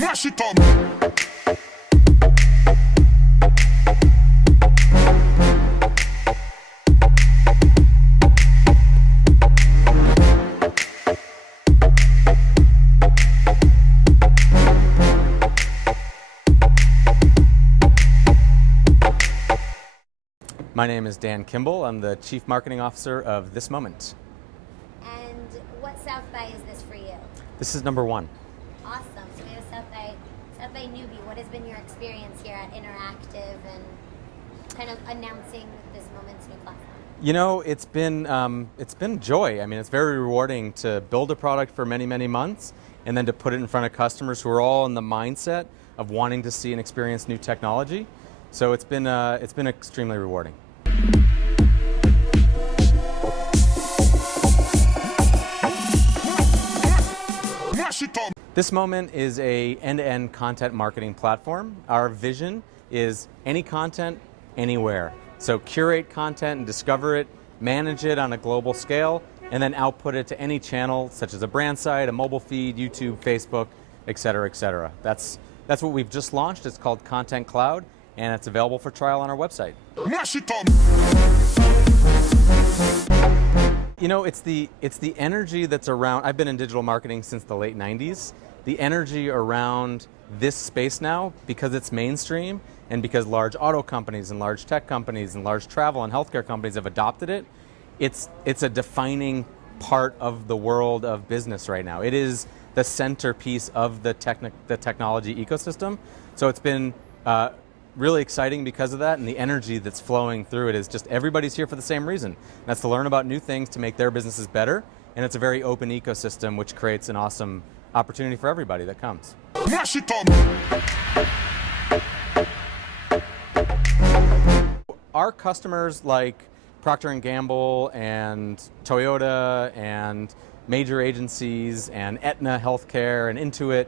Mash it up. My name is Dan Kimball. I'm the Chief Marketing Officer of This Moment. And what South by is this for you? This is number one. Awesome. So we have South by Newbie. What has been your experience here at Interactive and kind of announcing This Moment's new platform? You know, it's been joy. I mean, it's very rewarding to build a product for many, many months and then to put it in front of customers who are all in the mindset of wanting to see and experience new technology. So it's been extremely rewarding. This Moment is a end-to-end content marketing platform. Our vision is any content, anywhere. So curate content and discover it, manage it on a global scale, and then output it to any channel, such as a brand site, a mobile feed, YouTube, Facebook, et cetera, et cetera. That's what we've just launched. It's called Content Cloud, and it's available for trial on our website. You know, it's the energy that's around. I've been in digital marketing since the late 90s. The energy around this space now, because it's mainstream and because large auto companies and large tech companies and large travel and healthcare companies have adopted it, it's a defining part of the world of business right now. It is the centerpiece of the technology ecosystem. So it's been really exciting because of that, and the energy that's flowing through it is just everybody's here for the same reason. That's to learn about new things to make their businesses better, and it's a very open ecosystem which creates an awesome opportunity for everybody that comes. Our customers like Procter & Gamble and Toyota and major agencies and Aetna Healthcare and Intuit,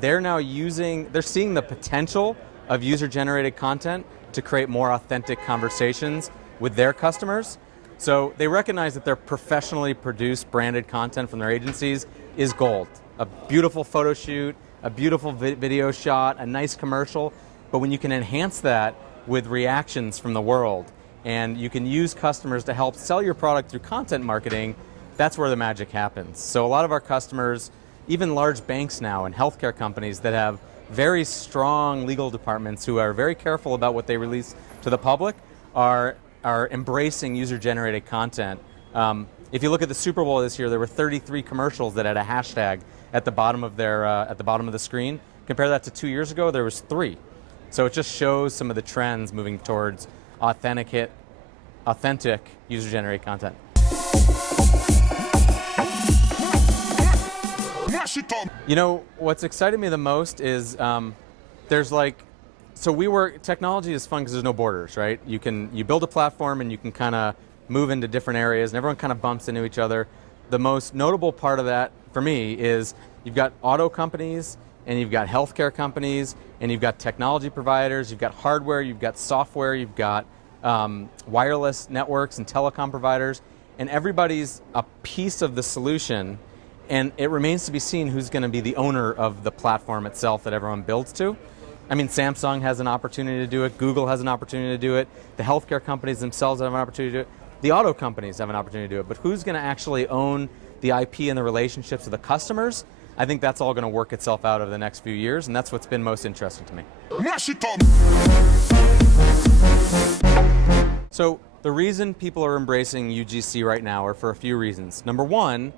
they're seeing the potential of user-generated content to create more authentic conversations with their customers. So they recognize that their professionally produced branded content from their agencies is gold. A beautiful photo shoot, a beautiful video shot, a nice commercial, but when you can enhance that with reactions from the world and you can use customers to help sell your product through content marketing, that's where the magic happens. So a lot of our customers, even large banks now and healthcare companies that have very strong legal departments who are very careful about what they release to the public, are embracing user-generated content. If you look at the Super Bowl this year, there were 33 commercials that had a hashtag at the bottom of the screen. Compare that to 2 years ago, there was 3. So it just shows some of the trends moving towards authentic user-generated content. You know, what's excited me the most is technology is fun because there's no borders, right? You build a platform and you can kind of move into different areas and everyone kind of bumps into each other. The most notable part of that for me is you've got auto companies and you've got healthcare companies and you've got technology providers, you've got hardware, you've got software, you've got wireless networks and telecom providers, and everybody's a piece of the solution. And it remains to be seen who's going to be the owner of the platform itself that everyone builds to. I mean, Samsung has an opportunity to do it, Google has an opportunity to do it, the healthcare companies themselves have an opportunity to do it, the auto companies have an opportunity to do it, but who's going to actually own the IP and the relationships with the customers? I think that's all going to work itself out over the next few years, and that's what's been most interesting to me. So the reason people are embracing UGC right now are for a few reasons. Number one,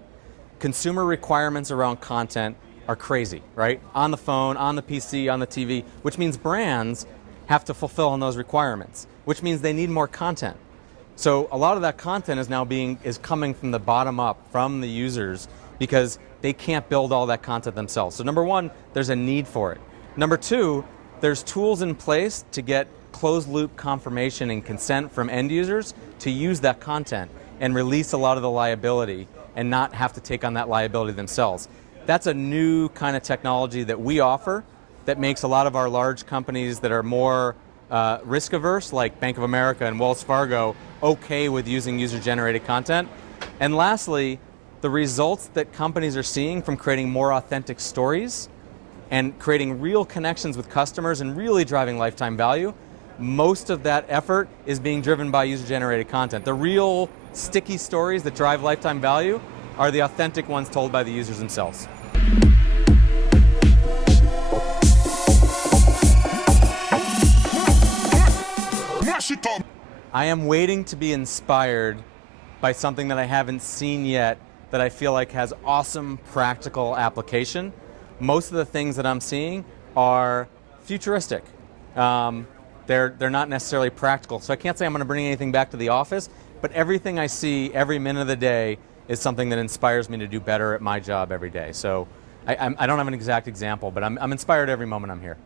consumer requirements around content are crazy, right? On the phone, on the PC, on the TV, which means brands have to fulfill on those requirements, which means they need more content. So a lot of that content is coming from the bottom up, from the users, because they can't build all that content themselves. So number one, there's a need for it. Number two, there's tools in place to get closed loop confirmation and consent from end users to use that content and release a lot of the liability and not have to take on that liability themselves. That's a new kind of technology that we offer that makes a lot of our large companies that are more risk averse, like Bank of America and Wells Fargo, okay with using user-generated content. And lastly, the results that companies are seeing from creating more authentic stories and creating real connections with customers and really driving lifetime value, most of that effort is being driven by user-generated content. The real sticky stories that drive lifetime value are the authentic ones told by the users themselves. I am waiting to be inspired by something that I haven't seen yet that I feel like has awesome practical application. Most of the things that I'm seeing are futuristic. They're not necessarily practical. So I can't say I'm going to bring anything back to the office, but everything I see every minute of the day is something that inspires me to do better at my job every day. So I don't have an exact example, but I'm inspired every moment I'm here.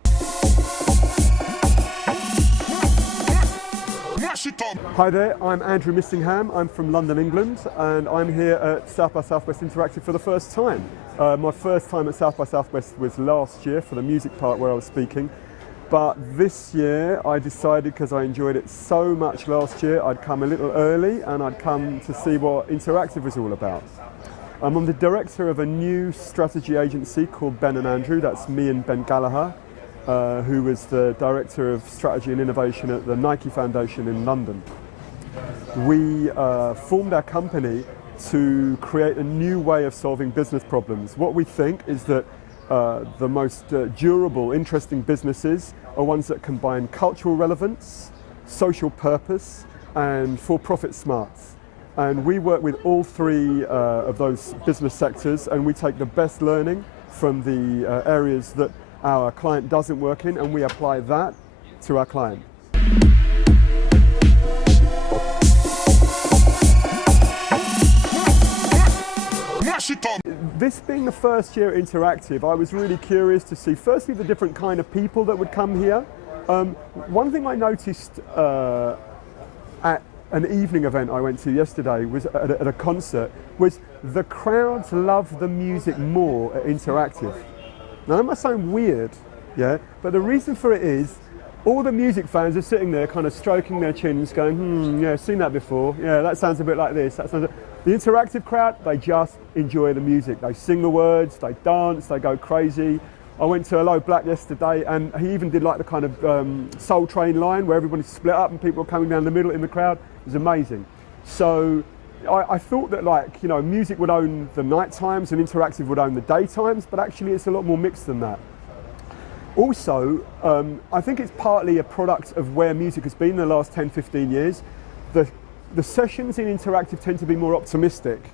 Hi there, I'm Andrew Missingham. I'm from London, England, and I'm here at South by Southwest Interactive for the first time. My first time at South by Southwest was last year for the music part where I was speaking. But this year I decided, because I enjoyed it so much last year, I'd come a little early and I'd come to see what Interactive was all about. I'm the director of a new strategy agency called Ben and Andrew. That's me and Ben Gallagher, who was the director of strategy and innovation at the Nike Foundation in London. We formed our company to create a new way of solving business problems. What we think is that the most durable, interesting businesses are ones that combine cultural relevance, social purpose, and for-profit smarts. And we work with all three of those business sectors, and we take the best learning from the areas that our client doesn't work in, and we apply that to our client. This being the first year at Interactive, I was really curious to see firstly the different kind of people that would come here. One thing I noticed at an evening event I went to yesterday was at a concert, was the crowds love the music more at Interactive. Now that might sound weird, yeah, but the reason for it is all the music fans are sitting there kind of stroking their chins going, yeah, seen that before, yeah, that sounds a bit like this, that sounds. The Interactive crowd, they just enjoy the music. They sing the words, they dance, they go crazy. I went to Hello Black yesterday and he even did like the kind of Soul Train line where everybody split up and people were coming down the middle in the crowd. It was amazing. So I thought that, like, you know, music would own the night times and Interactive would own the day times, but actually it's a lot more mixed than that. Also, I think it's partly a product of where music has been in the last 10, 15 years. The sessions in Interactive tend to be more optimistic.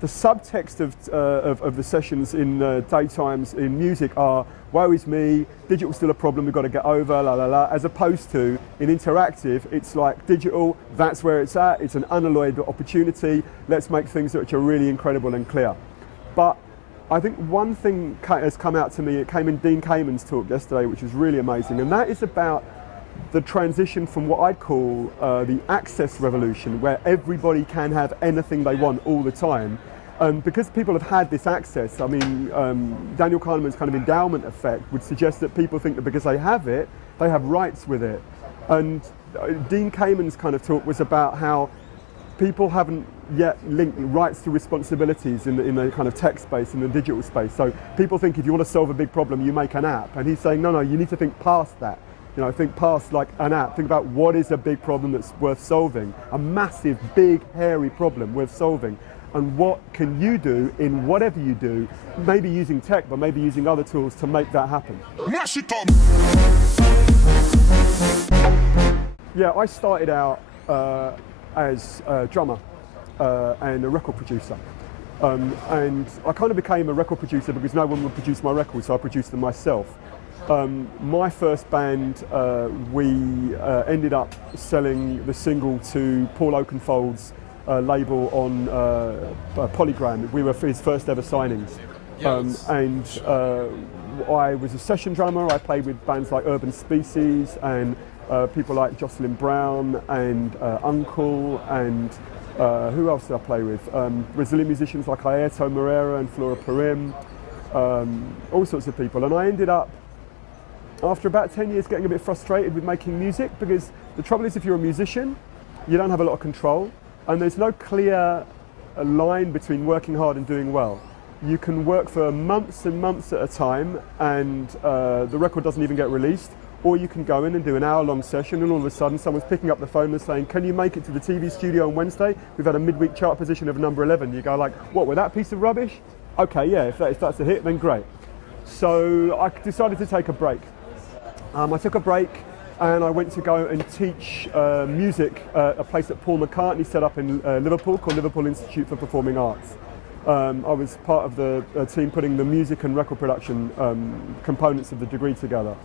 The subtext of the sessions in daytimes in music are, woe is me, digital's still a problem we've got to get over, la la la, as opposed to in Interactive, it's like digital, that's where it's at, it's an unalloyed opportunity, let's make things which are really incredible and clear. But I think one thing has come out to me, it came in Dean Kamen's talk yesterday, which was really amazing, and that is about the transition from what I'd call the access revolution, where everybody can have anything they want all the time. Because people have had this access, I mean, Daniel Kahneman's kind of endowment effect would suggest that people think that because they have it, they have rights with it. And Dean Kamen's kind of talk was about how people haven't yet linked rights to responsibilities in the kind of tech space, in the digital space. So people think if you want to solve a big problem, you make an app. And he's saying, no, you need to think past that. You know, think past like an app, think about what is a big problem that's worth solving, a massive, big, hairy problem worth solving, and what can you do in whatever you do, maybe using tech, but maybe using other tools to make that happen. Yeah, I started out as a drummer and a record producer. And I kind of became a record producer because no one would produce my records, so I produced them myself. My first band, we ended up selling the single to Paul Oakenfold's label on Polygram. We were his first ever signings. Yes. I was a session drummer. I played with bands like Urban Species and people like Jocelyn Brown and Uncle and who else did I play with? Brazilian musicians like Ayrton Moreira and Flora Purim, all sorts of people. And I ended up, after about 10 years, getting a bit frustrated with making music, because the trouble is if you're a musician, you don't have a lot of control, and there's no clear line between working hard and doing well. you can work for months and months at a time, and the record doesn't even get released. Or you can go in and do an hour-long session, and all of a sudden someone's picking up the phone and saying, can you make it to the TV studio on Wednesday? We've had a midweek chart position of number 11. You go like, what, with that piece of rubbish? Okay, yeah, if that's a hit, then great. So I decided to take a break. I took a break and I went to go and teach music at a place that Paul McCartney set up in Liverpool called Liverpool Institute for Performing Arts. I was part of the team putting the music and record production components of the degree together.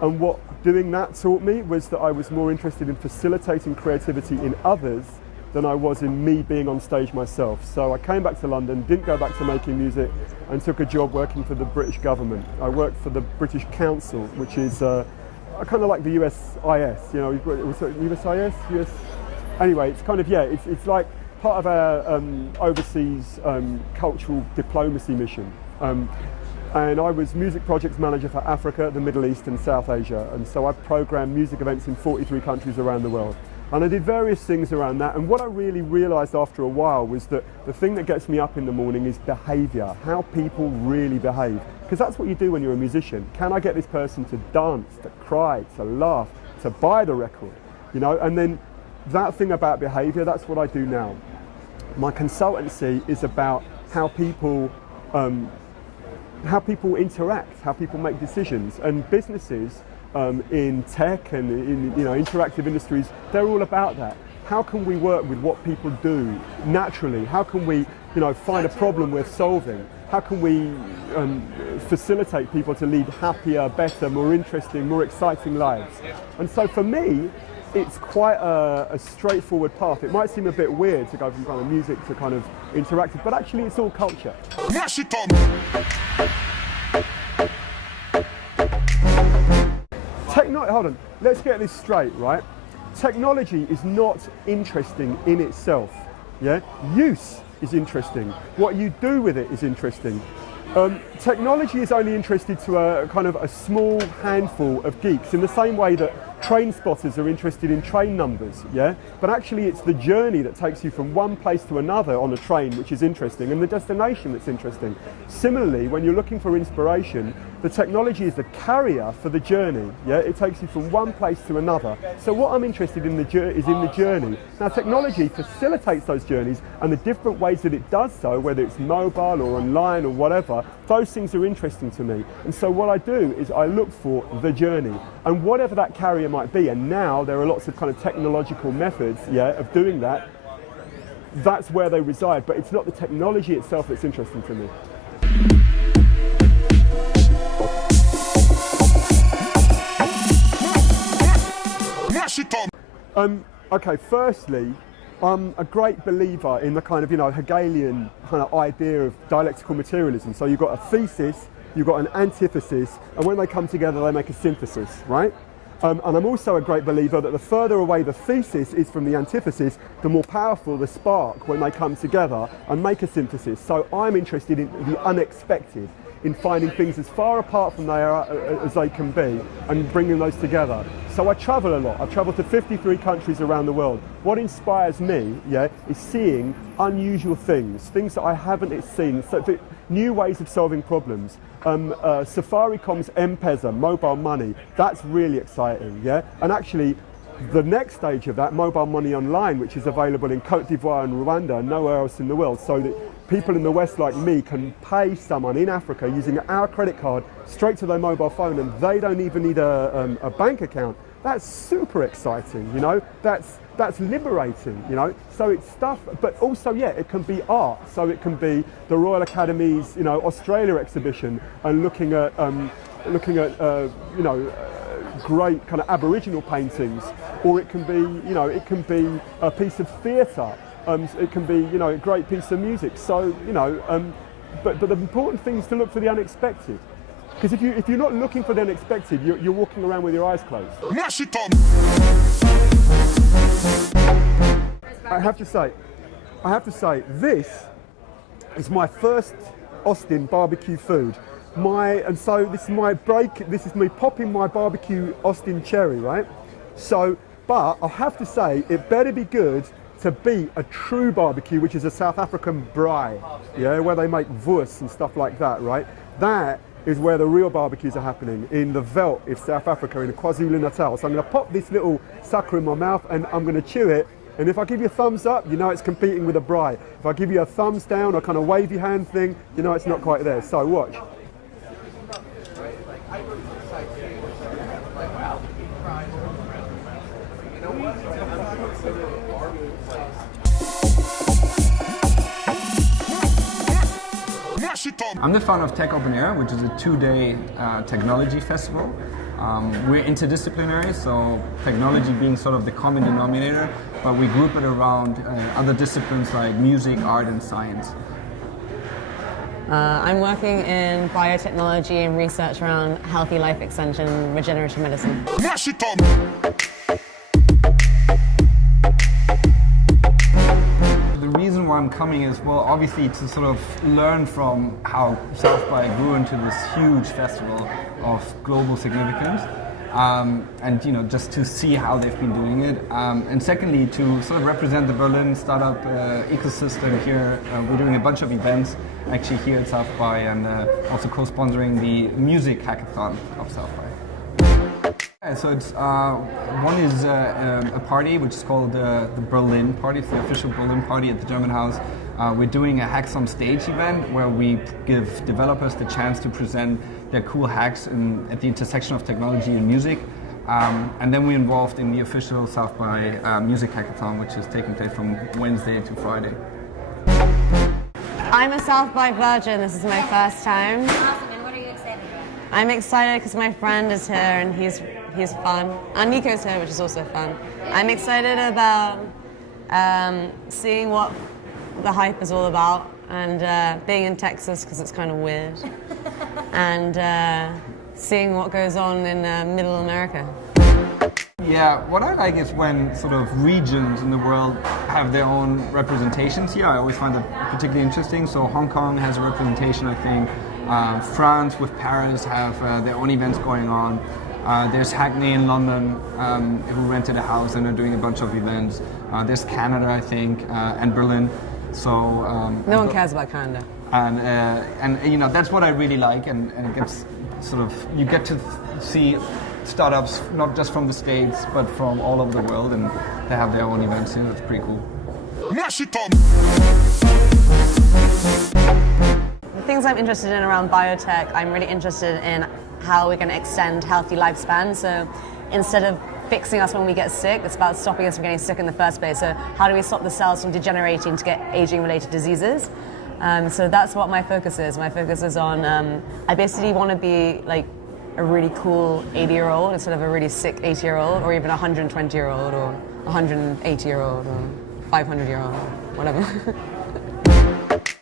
And what doing that taught me was that I was more interested in facilitating creativity in others than I was in me being on stage myself. So I came back to London, didn't go back to making music, and took a job working for the British government. I worked for the British Council, which is kind of like the USIS, you know, USIS? US? Anyway, it's kind of, yeah, it's like part of our overseas cultural diplomacy mission. And I was music projects manager for Africa, the Middle East and South Asia. And so I programmed music events in 43 countries around the world. And I did various things around that. And what I really realized after a while was that the thing that gets me up in the morning is behavior, how people really behave. Because that's what you do when you're a musician. Can I get this person to dance, to cry, to laugh, to buy the record? You know, and then that thing about behavior, that's what I do now. My consultancy is about how people interact, how people make decisions, and businesses in tech and in interactive industries, they're all about that. How can we work with what people do naturally? How can we find a problem worth solving? How can we facilitate people to lead happier, better, more interesting, more exciting lives? And so for me, it's quite a straightforward path. It might seem a bit weird to go from kind of music to kind of interactive, but actually it's all culture. Hold on, let's get this straight, right? Technology is not interesting in itself, yeah? Use is interesting. What you do with it is interesting. Technology is only interested to a small handful of geeks, in the same way that train spotters are interested in train numbers, yeah? But actually it's the journey that takes you from one place to another on a train which is interesting, and the destination that's interesting. Similarly, when you're looking for inspiration, the technology is the carrier for the journey, yeah? It takes you from one place to another. So what I'm interested in is in the journey. Now technology facilitates those journeys, and the different ways that it does so, whether it's mobile or online or whatever, those things are interesting to me. And so what I do is I look for the journey, and whatever that carrier might be, and now there are lots of kind of technological methods, yeah, of doing that, that's where they reside, but it's not the technology itself that's interesting to me. Okay, firstly, I'm a great believer in the kind of, Hegelian kind of idea of dialectical materialism. So you've got a thesis, you've got an antithesis, and when they come together, they make a synthesis, right? And I'm also a great believer that the further away the thesis is from the antithesis, the more powerful the spark when they come together and make a synthesis. So I'm interested in the unexpected, in finding things as far apart from they are as they can be and bringing those together. So I travel a lot. I've traveled to 53 countries around the world. What inspires me, yeah, is seeing unusual things that I haven't seen, so new ways of solving problems. Safaricom's M-Pesa, mobile money, that's really exciting, yeah? And actually, the next stage of that, mobile money online, which is available in Cote d'Ivoire and Rwanda and nowhere else in the world, so that people in the West like me can pay someone in Africa using our credit card straight to their mobile phone, and they don't even need a bank account. That's super exciting, that's liberating, So it's stuff, but also, yeah, it can be art. So it can be the Royal Academy's, Australia exhibition, and looking at great kind of Aboriginal paintings, or it can be, a piece of theatre. It can be, a great piece of music. So, but the important thing is to look for the unexpected. Because if you're not looking for the unexpected, you're walking around with your eyes closed. I have to say, this is my first Austin barbecue food. So this is my break. This is me popping my barbecue Austin cherry, right? So, but I have to say, it better be good to beat a true barbecue, which is a South African braai, yeah, where they make wurs and stuff like that, right? That is where the real barbecues are happening, in the Veld of South Africa, in KwaZulu-Natal. So I'm going to pop this little sucker in my mouth and I'm going to chew it. And if I give you a thumbs up, you know it's competing with a braai. If I give you a thumbs down or kind of wavy hand thing, you know it's not quite there. So watch. I'm the founder of Tech Open Air, which is a 2-day technology festival. We're interdisciplinary, so technology being sort of the common denominator, but we group it around other disciplines like music, art, and science. I'm working in biotechnology and research around healthy life extension and regenerative medicine. The reason why I'm coming is, well, obviously to sort of learn from how South by grew into this huge festival of global significance, and you know, just to see how they've been doing it, and secondly to sort of represent the Berlin startup ecosystem here. We're doing a bunch of events actually here at South by, and also co-sponsoring the music hackathon of South by. So it's one is a party which is called the Berlin Party. It's the official Berlin Party at the German House. We're doing a Hacks on Stage event where we give developers the chance to present their cool hacks at the intersection of technology and music. And then we're involved in the official South by Music Hackathon, which is taking place from Wednesday to Friday. I'm a South by virgin. This is my first time. Awesome, and what are you excited about? I'm excited because my friend is here and he's fun. And Nico's here, which is also fun. I'm excited about seeing what the hype is all about, and being in Texas because it's kind of weird, and seeing what goes on in Middle America. Yeah, what I like is when sort of regions in the world have their own representations here. I always find that particularly interesting. So Hong Kong has a representation, I think. France with Paris have their own events going on. There's Hackney in London, who rented a house and are doing a bunch of events. There's Canada, I think, and Berlin. So No one cares about Canada. And you know, that's what I really like, and it gets sort of, you get to see startups not just from the States but from all over the world, and they have their own events here. That's pretty cool. The things I'm interested in around biotech, I'm really interested in how we're going to extend healthy lifespan. So instead of fixing us when we get sick, it's about stopping us from getting sick in the first place. So how do we stop the cells from degenerating to get aging-related diseases? So that's what my focus is. My focus is on, I basically want to be like a really cool 80-year-old instead of a really sick 80-year-old, or even a 120-year-old, or 180-year-old, or 500-year-old, whatever.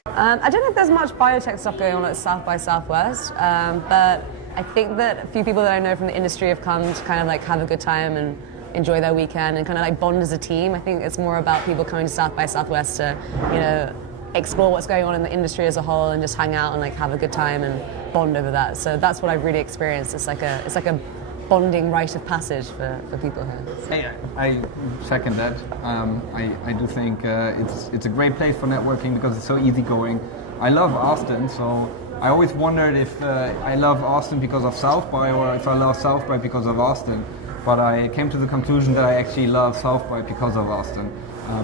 I don't know if there's much biotech stuff going on at South by Southwest, but I think that a few people that I know from the industry have come to kind of like have a good time and enjoy their weekend and kind of like bond as a team. I think it's more about people coming to South by Southwest to, you know, explore what's going on in the industry as a whole and just hang out and like have a good time and bond over that. So that's what I've really experienced. It's like a bonding rite of passage for people here. Hey, I second that. I do think it's a great place for networking because it's so easygoing. I love Austin, so I always wondered if I love Austin because of South by, or if I love South by because of Austin. But I came to the conclusion that I actually love South by because of Austin.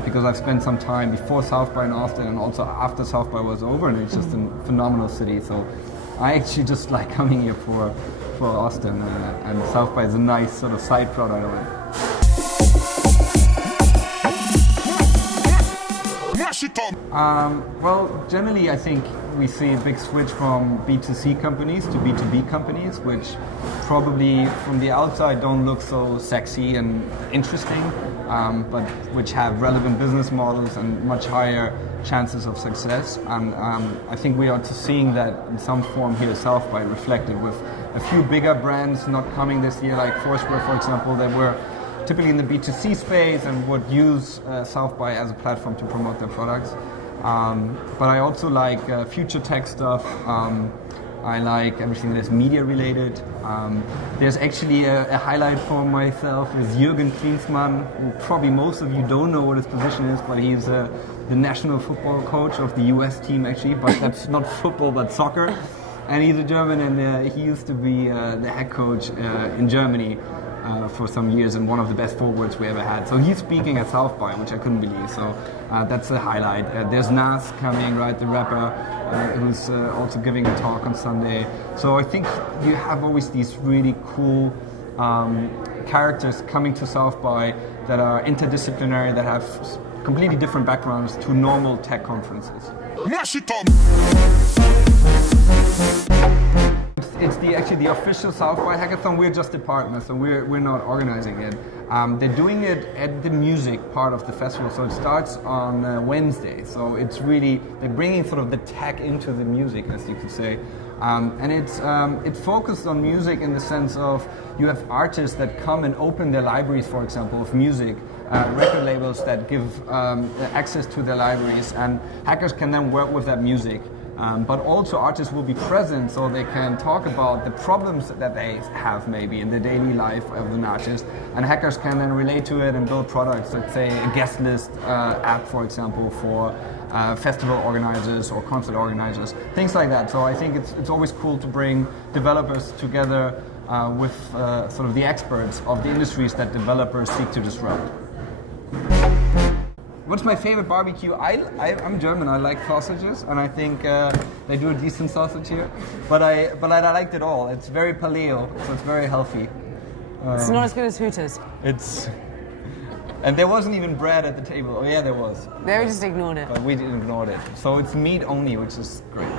Because I've spent some time before South by in Austin and also after South by was over, and it's just a phenomenal city. So I actually just like coming here for Austin, and South by is a nice sort of side product of it. Well, generally I think we see a big switch from B2C companies to B2B companies, which probably from the outside don't look so sexy and interesting, but which have relevant business models and much higher chances of success. And I think we are seeing that in some form here at South by, reflected with a few bigger brands not coming this year, like Foursquare, for example, that were typically in the B2C space and would use South by as a platform to promote their products. But I also like future tech stuff, I like everything that's media related. There's actually a highlight for myself is Jürgen Klinsmann, who probably most of you don't know what his position is, but he's the national football coach of the US team actually, but that's not football but soccer. And he's a German, and he used to be the head coach in Germany for some years and one of the best forwards we ever had. So he's speaking at South by, which I couldn't believe. So that's a highlight. There's Nas coming, right, the rapper, who's also giving a talk on Sunday. So I think you have always these really cool characters coming to South by that are interdisciplinary, that have completely different backgrounds to normal tech conferences. It's actually the official South by Hackathon. We're just a partner, so we're not organizing it. They're doing it at the music part of the festival, so it starts on Wednesday. So it's really, they're bringing sort of the tech into the music, as you could say. And it's focused on music in the sense of you have artists that come and open their libraries, for example, of music, record labels that give access to their libraries, and hackers can then work with that music. But also artists will be present so they can talk about the problems that they have maybe in the daily life of an artist, and hackers can then relate to it and build products, let's say a guest list app, for example, for festival organizers or concert organizers, things like that. So I think it's always cool to bring developers together with sort of the experts of the industries that developers seek to disrupt. What's my favorite barbecue? I'm German. I like sausages, and I think they do a decent sausage here. But I liked it all. It's very paleo, so it's very healthy. It's not as good as Hooters. And there wasn't even bread at the table. Oh yeah, there was. They just ignored it. But we ignored it. So it's meat only, which is great.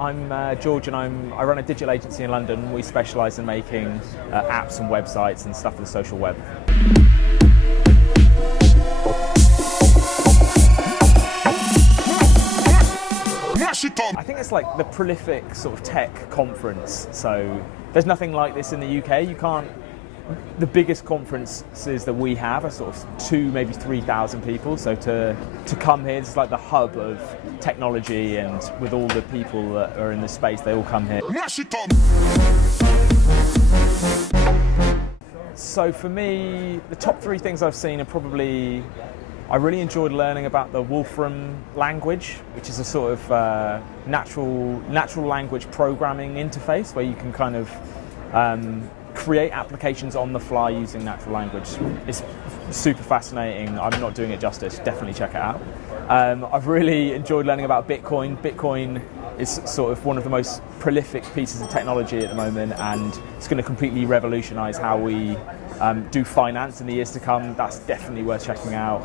I'm George, and I run a digital agency in London. We specialise in making apps and websites and stuff for the social web. I think it's like the prolific sort of tech conference. So there's nothing like this in the UK. You can't. The biggest conferences that we have are sort of 2,000, maybe 3,000 people. So to come here, it's like the hub of technology, and with all the people that are in the space, they all come here. So for me, the top 3 things I've seen are probably, I really enjoyed learning about the Wolfram language, which is a sort of natural language programming interface where you can kind of create applications on the fly using natural language. It's super fascinating. I'm not doing it justice. Definitely check it out. I've really enjoyed learning about Bitcoin. Bitcoin is sort of one of the most prolific pieces of technology at the moment, and it's going to completely revolutionize how we do finance in the years to come. That's definitely worth checking out.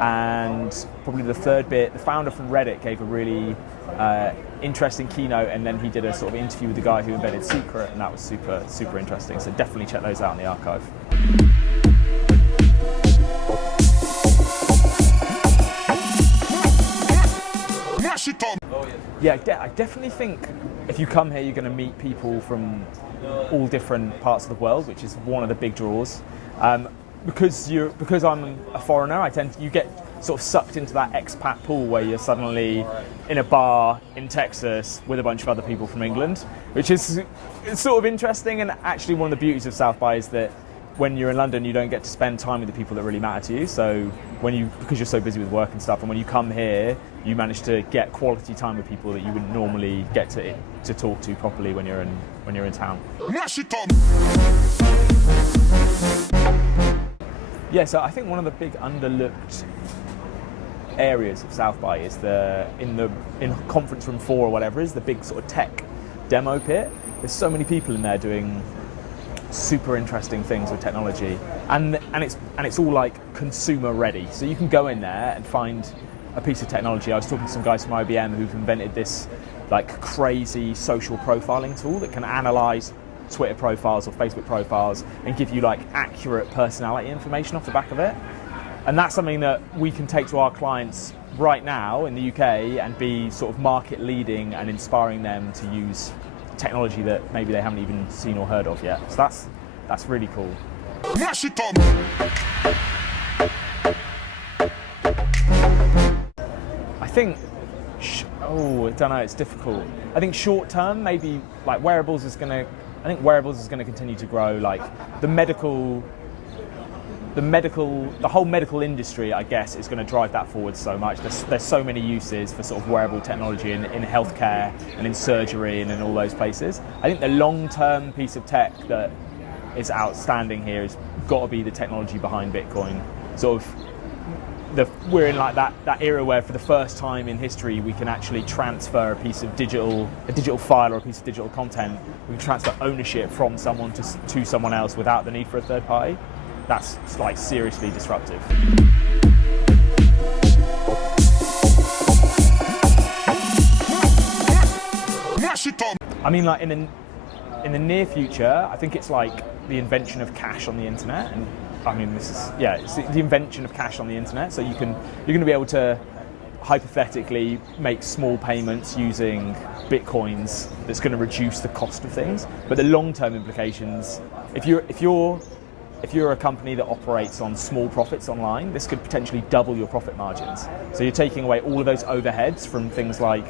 And probably the third bit, the founder from Reddit gave a really interesting keynote, and then he did a sort of interview with the guy who invented Secret, and that was super interesting. So definitely check those out in the archive. Yeah, I definitely think if you come here, you're going to meet people from all different parts of the world, which is one of the big draws. Because I'm a foreigner, you get sort of sucked into that expat pool where you're suddenly in a bar in Texas with a bunch of other people from England, which is it's sort of interesting. And actually, one of the beauties of South by is that when you're in London, you don't get to spend time with the people that really matter to you. So because you're so busy with work and stuff, and when you come here, you manage to get quality time with people that you wouldn't normally get to talk to properly when you're in town. Yeah, so I think one of the big underlooked areas of South by is in conference room 4 or whatever is the big sort of tech demo pit. There's so many people in there doing super interesting things with technology, and it's all like consumer ready. So you can go in there and find a piece of technology. I was talking to some guys from IBM who've invented this like crazy social profiling tool that can analyze Twitter profiles or Facebook profiles and give you like accurate personality information off the back of it. And that's something that we can take to our clients right now in the UK and be sort of market leading and inspiring them to use technology that maybe they haven't even seen or heard of yet. So that's really cool. think, I don't know, it's difficult. I think short term, maybe like wearables is going to continue to grow. Like the whole medical industry, I guess, is going to drive that forward so much. There's so many uses for sort of wearable technology in healthcare and in surgery and in all those places. I think the long-term piece of tech that is outstanding here has got to be the technology behind Bitcoin. Sort of, we're in like that era where for the first time in history we can actually transfer a digital file or a piece of digital content. We can transfer ownership from someone to someone else without the need for a third party. That's like seriously disruptive. I mean, like in the near future, I think it's like the invention of cash on the internet, and I mean, it's the invention of cash on the internet. So you're going to be able to hypothetically make small payments using bitcoins. That's going to reduce the cost of things. But the long-term implications, if you're a company that operates on small profits online, this could potentially double your profit margins. So you're taking away all of those overheads from things like,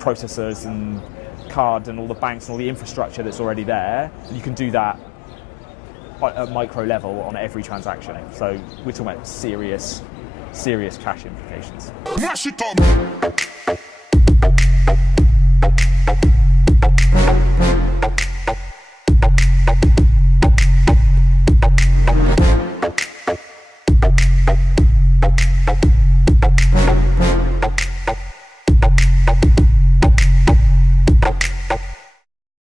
processors and card and all the banks and all the infrastructure that's already there. And you can do that at a micro level on every transaction. So we're talking about serious cash implications.